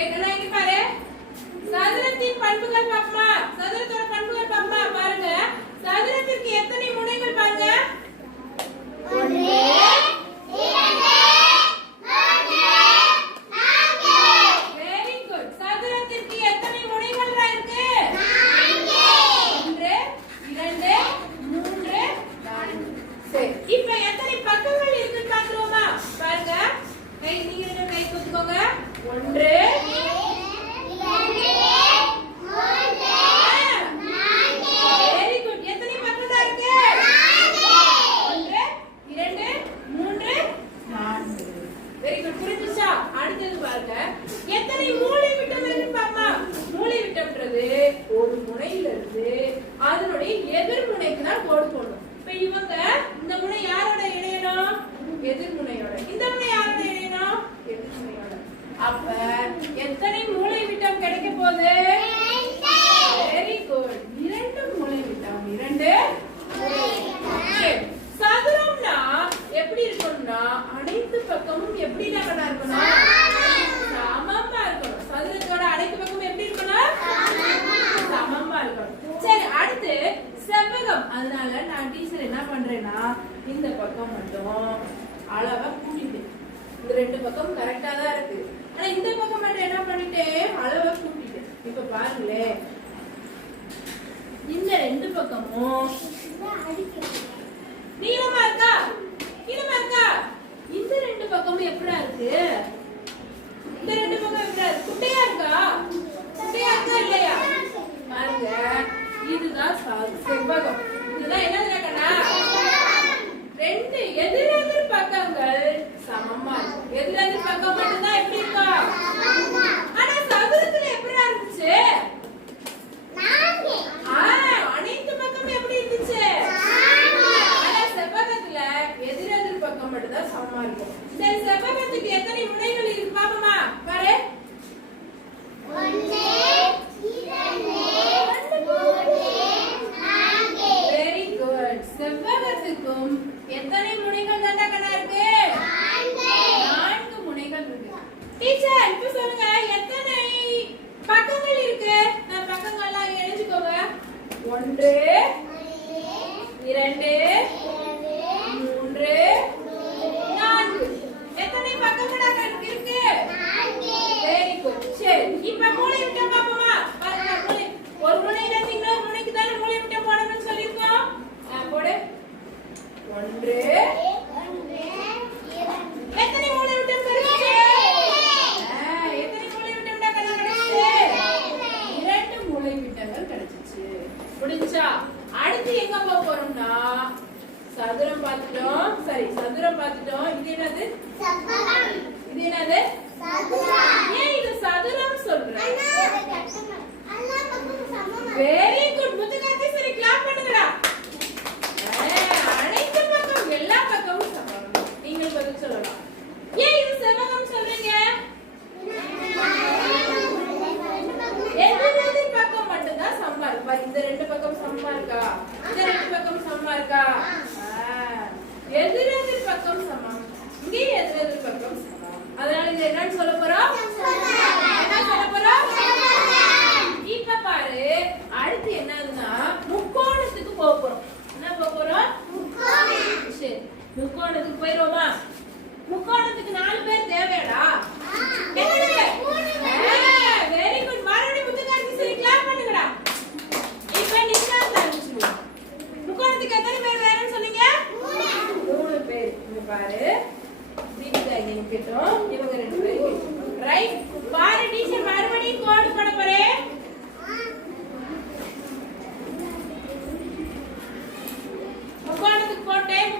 கேக்குதா இங்க பாரு. சதுரத்தின் பண்புகள் பாப்பமா சதுரத்தோட பண்புகள் பாப்பமா பாருங்க. சதுரத்திற்கு எத்தனை வெரி குட் புரிஞ்சுச்சா? அடுத்தது பாருங்க. எத்தனை மூளை விட்டம் இருக்குன்னு பார்ப்போம் மூளை விட்டம்ன்றது ஒரு முனையில இருந்து அதனுடைய எதிர்முனைக்கு தான் கோடு போடும் அளவை கூட்டிட்டேன் இந்த ரெண்டு பக்கம் கரெக்டா தான் இருக்கு. ஆனா இந்த பக்கம் மட்டும் என்ன பண்ணிட்டேன் அளவை கூட்டிட்டேன் இப்ப பாருங்களேன். இந்த ரெண்டு பக்கமும் மட்டும்தான் சமமா இருக்கும். சரி செவ்வகத்துக்கு எத்தனை முனைகள் இருக்கு பாப்பமா? பாரு. மூளை பின்னங்கள் கிடைச்சிச்சு. முடிஞ்சா அடுத்து எங்க போக போறோம்னா? சதுரம் பார்த்துட்டோம். சரி சதுரம் பார்த்துட்டோம். இது என்னது? இது என்னது? பாரு. தீபிகா இங்க நிக்கட்டும். இவங்க ரெண்டு பேரும் ரைட் பாரு டீச்சர் மறுபடியும் கோடு போட போறேன் போட்டேன்